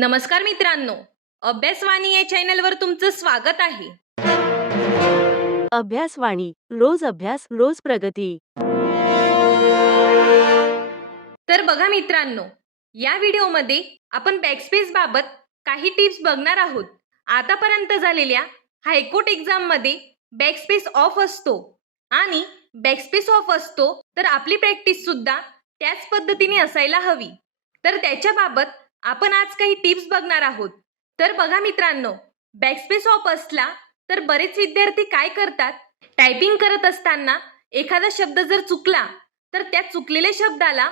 नमस्कार मित्रांनो, अभ्यासवाणी या चॅनलवर तुमचं स्वागत आहे. अभ्यासवाणी रोज अभ्यास रोज प्रगती. तर बघा मित्रांनो, या व्हिडिओमध्ये आपण बॅकस्पेस बाबत काही टिप्स बघणार आहोत. आतापर्यंत झालेल्या हायकोर्ट एक्झाममध्ये बॅकस्पेस ऑफ असतो आणि बॅकस्पेस ऑफ असतो तर आपली प्रॅक्टिस सुद्धा त्याच पद्धतीने असायला हवी. तर त्याच्याबाबत आपण आज काही टिप्स बघणार आहोत. तर बघा मित्रांनो, बॅकस्पेस ऑफ असला तर बरेच विद्यार्थी काय करतात, टायपिंग करत असताना एखादा शब्द जर चुकला तर त्या चुकलेल्या शब्दाला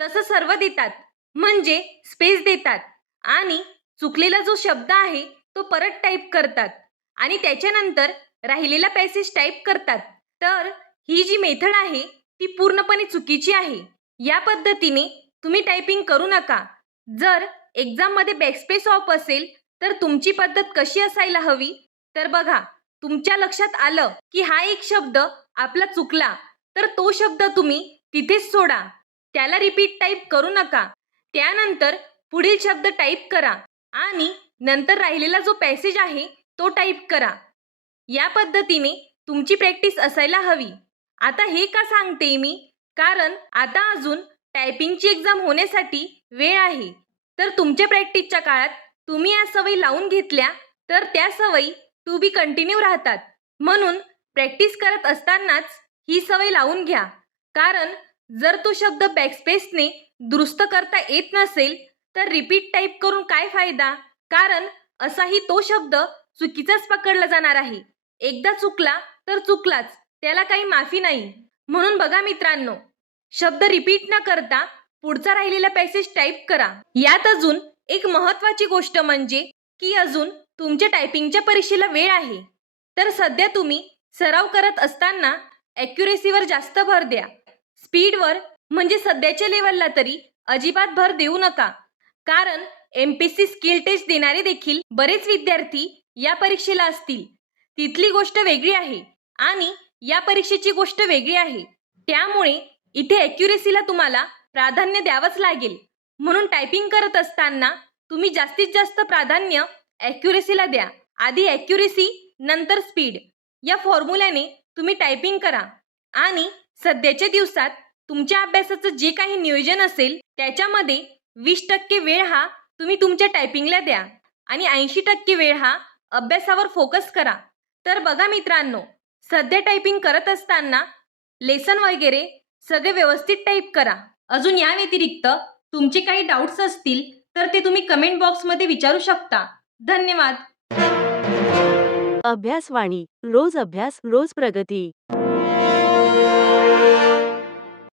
तसं सर्व देतात, म्हणजे स्पेस देतात आणि चुकलेला जो शब्द आहे तो परत टाईप करतात आणि त्याच्यानंतर राहिलेला पॅसेज टाईप करतात. तर ही जी मेथड आहे ती पूर्णपणे चुकीची आहे. या पद्धतीने तुम्ही टायपिंग करू नका. जर एक्झाममध्ये बॅकस्पेस ऑफ असेल तर तुमची पद्धत कशी असायला हवी, तर बघा, तुमच्या लक्षात आलं की हा एक शब्द आपला चुकला तर तो शब्द तुम्ही तिथेच सोडा, त्याला रिपीट टाईप करू नका. त्यानंतर पुढील शब्द टाईप करा आणि नंतर राहिलेला जो पॅसेज आहे तो टाईप करा. या पद्धतीने तुमची प्रॅक्टिस असायला हवी. आता हे का सांगते मी, कारण आता अजून टायपिंगची एक्झाम होण्यासाठी वेळ आहे. तर तुमच्या प्रॅक्टिसच्या काळात तुम्ही या सवयी लावून घेतल्या तर त्या सवयी टू बी कंटिन्यू राहतात. म्हणून प्रॅक्टिस करत असतानाच ही सवय लावून घ्या. कारण जर तो शब्द बॅकस्पेसने दुरुस्त करता येत नसेल तर रिपीट टाईप करून काय फायदा, कारण असाही तो शब्द चुकीचाच पकडला जाणार आहे. एकदा चुकला तर चुकलाच, त्याला काही माफी नाही. म्हणून बघा मित्रांनो, शब्द रिपीट न करता पुढचा राहिलेला पॅसेज टाईप करा. यात अजून एक महत्त्वाची गोष्ट म्हणजे की अजून तुमच्या टायपिंगच्या परीक्षेला वेळ आहे. तर सध्या तुम्ही सराव करत असताना ॲक्युरेसीवर जास्त भर द्या. स्पीडवर म्हणजे सध्याच्या लेवलला तरी अजिबात भर देऊ नका. कारण MPSC स्किल टेस्ट देणारे देखील बरेच विद्यार्थी या परीक्षेला असतील. तिथली गोष्ट वेगळी आहे आणि या परीक्षेची गोष्ट वेगळी आहे. त्यामुळे इथे ॲक्युरेसीला तुम्हाला प्राधान्य द्यावंच लागेल. म्हणून टायपिंग करत असताना तुम्ही जास्तीत जास्त प्राधान्य ॲक्युरेसीला द्या. आधी ॲक्युरेसी नंतर स्पीड या फॉर्म्युल्याने तुम्ही टायपिंग करा आणि सध्याच्या दिवसात तुमच्या अभ्यासाचं जे काही नियोजन असेल त्याच्यामध्ये 20% वेळ हा तुम्ही तुमच्या टायपिंगला द्या आणि 80% वेळ हा अभ्यासावर फोकस करा. तर बघा मित्रांनो, सध्या टायपिंग करत असताना लेसन वगैरे सगळे व्यवस्थित टाईप करा. अजून या व्यतिरिक्त तुमचे काही डाऊट्स असतील तर ते तुम्ही कमेंट बॉक्समध्ये विचारू शकता. धन्यवाद. अभ्यासवाणी रोज अभ्यास रोज प्रगती.